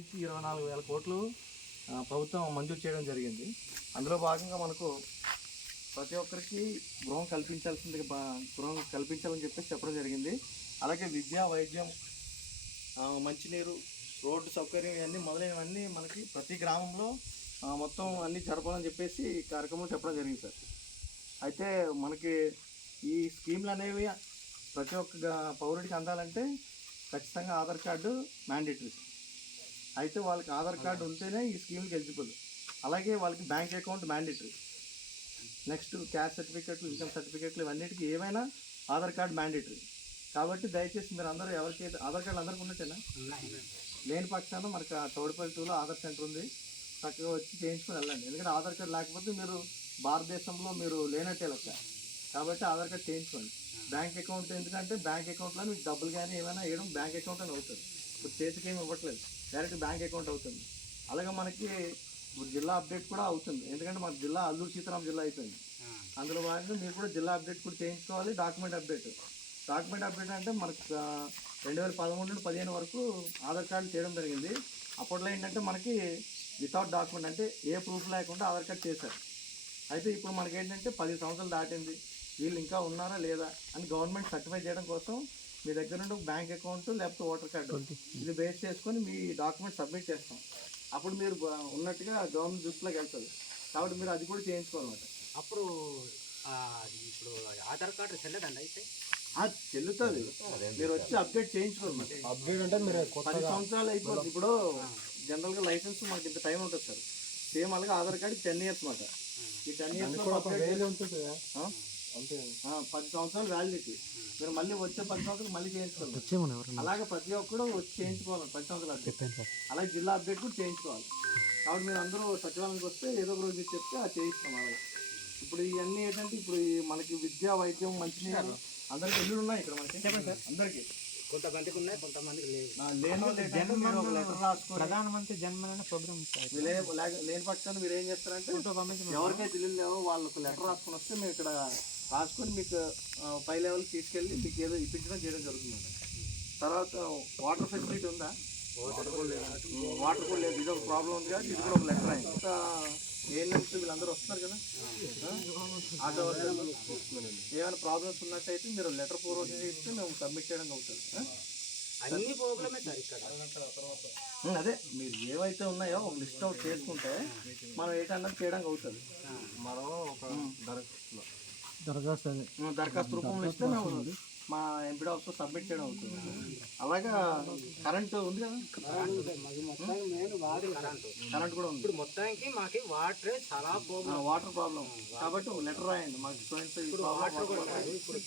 నుంచి ఇరవై నాలుగు వేల కోట్లు ప్రభుత్వం మంజూరు చేయడం జరిగింది. అందులో భాగంగా మనకు ప్రతి ఒక్కరికి గృహం కల్పించాల్సింది గృహం కల్పించాలని చెప్పేసి చెప్పడం జరిగింది. అలాగే విద్య వైద్యం మంచినీరు రోడ్డు సౌకర్యం ఇవన్నీ మొదలైనవన్నీ మనకి ప్రతి గ్రామంలో మొత్తం అన్నీ జరపాలని చెప్పేసి కార్యక్రమం చెప్పడం జరిగింది సార్. అయితే మనకి ఈ స్కీమ్లు అనేవి ప్రతి ఒక్క పౌరుడికి అందాలంటే ఖచ్చితంగా ఆధార్ కార్డు మ్యాండేటరీ అయితే వాళ్ళకి ఆధార్ కార్డు ఉంటేనే ఈ స్కీమ్కి ఎలిజిబుల్. అలాగే వాళ్ళకి bank account mandatory. Next caste సర్టిఫికెట్లు ఇన్కమ్ సర్టిఫికెట్లు ఇవన్నిటికి ఏమైనా ఆధార్ కార్డు మ్యాండేటరీ. కాబట్టి దయచేసి మీరు అందరూ ఎవరికైతే ఆధార్ కార్డు అందరికీ ఉన్నట్టేనా? లేని పక్షాన మనకి ఆ తోడుపల్లి టూలో ఆధార్ సెంటర్ ఉంది. చక్కగా వచ్చి చేయించుకొని వెళ్ళండి. ఎందుకంటే ఆధార్ కార్డు లేకపోతే మీరు భారతదేశంలో మీరు లేనట్టే లెక్క. కాబట్టి ఆధార్ కార్డు చేయించుకోండి. బ్యాంక్ అకౌంట్ ఎందుకంటే బ్యాంక్ అకౌంట్లో మీకు డబ్బులు కానీ ఏమైనా వేయడం బ్యాంక్ అకౌంట్ అని అవుతుంది. ఇప్పుడు చేతికి ఏమి ఇవ్వట్లేదు. డైరెక్ట్ బ్యాంక్ అకౌంట్ అవుతుంది. అలాగే మనకి ఇప్పుడు జిల్లా అప్డేట్ కూడా అవుతుంది. ఎందుకంటే మన జిల్లా అల్లూరు సీతారాం జిల్లా అయిపోయింది. అందులో భాగంగా మీరు కూడా జిల్లా అప్డేట్ కూడా చేయించుకోవాలి డాక్యుమెంట్ అప్డేట్ డాక్యుమెంట్ అప్డేట్ అంటే మనకు రెండు వేల పదమూడు నుండి పదిహేను వరకు ఆధార్ కార్డు చేయడం జరిగింది. అప్పట్లో ఏంటంటే మనకి వితౌట్ డాక్యుమెంట్ అంటే ఏ ప్రూఫ్ లేకుండా ఆధార్ కార్డ్ చేశారు. అయితే ఇప్పుడు మనకి ఏంటంటే పది సంవత్సరాలు దాటింది. వీళ్ళు ఇంకా ఉన్నారా లేదా అని గవర్నమెంట్ సర్టిఫై చేయడం కోసం మీ దగ్గర నుండి బ్యాంక్ అకౌంట్ లేకపోతే ఓటర్ కార్డు ఇది బేస్ చేసుకొని మీ డాక్యుమెంట్ సబ్మిట్ చేస్తాం. అప్పుడు మీరు ఉన్నట్టుగా గవర్నమెంట్ దృష్టిలోకి వెళ్తుంది. కాబట్టి మీరు అది కూడా చేయించుకోవాలన్నమాట. అప్పుడు ఆ, ఇప్పుడు ఆధార్ కార్డు చెల్లదండి అయితే? అది చెల్లుతుంది. మీరు వచ్చి అప్డేట్ చేయించుకోవాలి అప్డేట్ అంటే మీరు పది సంవత్సరాలు అయిపోతుంది. ఇప్పుడు జనరల్గా లైసెన్స్ మనకి ఇంత టైం ఉంటుంది సార్. సేమ్ అలాగే ఆధార్ కార్డు టెన్ ఇయర్స్ మాట. ఈ టెన్ ఇయర్స్ పది సంవత్సరాలు వ్యాలిడిటీ మీరు మళ్ళీ వచ్చే పది సంవత్సరాలు మళ్ళీ చేయించుకోవాలి. అలాగే ప్రతి ఒక్కరు వచ్చి చేయించుకోవాలి పది సంవత్సరాలు అప్డేట్ అలాగే జిల్లా అప్డేట్ కూడా చేయించుకోవాలి. కాబట్టి మీరు అందరూ సచివాలయానికి వస్తే ఏదో ఒక రోజు చెప్తే అది చేయిస్తాం అలాగే. ఇప్పుడు ఇవన్నీ ఏంటంటే ఇప్పుడు ఈ మనకి విద్య వైద్యం మంచినీరు అందరికి ఇల్లు ఉన్నాయి ఇక్కడ మనకి? చెప్పండి సార్. అందరికి? కొంతమందికి ఉన్నాయి కొంతమందికి లేవు. ప్రధానమంత్రి జన్మన ప్రోగ్రామ్ లేని పక్షాన్ని మీరు ఏం చేస్తారంటే ఎవరికైతే ఇల్లు లేవో వాళ్ళు ఒక లెటర్ రాసుకొని వస్తే మేము ఇక్కడ రాసుకొని మీకు పై లెవెల్ తీసుకెళ్ళి మీకు ఏదో ఇప్పించడం చేయడం జరుగుతుంది. తర్వాత వాటర్ ఫెసిలిటీ ఉందా? వాటర్ కూడా లేదు. ఇది ఒక ప్రాబ్లం ఉంది కదా ఇది కూడా ఒక లెటర్ అయింది. ఏంటంటే వీళ్ళందరూ వస్తున్నారు కదా? ఆటో. ఏమైనా ప్రాబ్లమ్స్ ఉన్నట్టయితే మీరు లెటర్ పూర్వకంగా ఇస్తే మేము సబ్మిట్ చేయడం అవుతుంది? అన్ని ప్రాబ్లమే సార్ ఇక్కడ? అదే మీరు ఏవైతే ఉన్నాయో ఒక లిస్ట్ అవుట్ చేసుకుంటే మనం ఏంటన్నది చేయడానికి అవుతుంది. మనం ఒక దరఖాస్తులో దరఖాస్తు దరఖాస్తు రూపంలో ఇస్తే మేము మా ఎంపీడీ ఆఫీస్ సబ్మిట్ చేయడం అవుతుంది. అలాగా కరెంటు ఉంది కదా? కరెంట్. కూడా ఉంది. ఇప్పుడు మొత్తానికి మాకు వాటర్ చాలా ప్రాబ్లం వాటర్ ప్రాబ్లం కాబట్టి ఒక లెటర్ రాయండి. మాకు స్టూడెంట్స్ వాటర్ కూడా ఇప్పుడు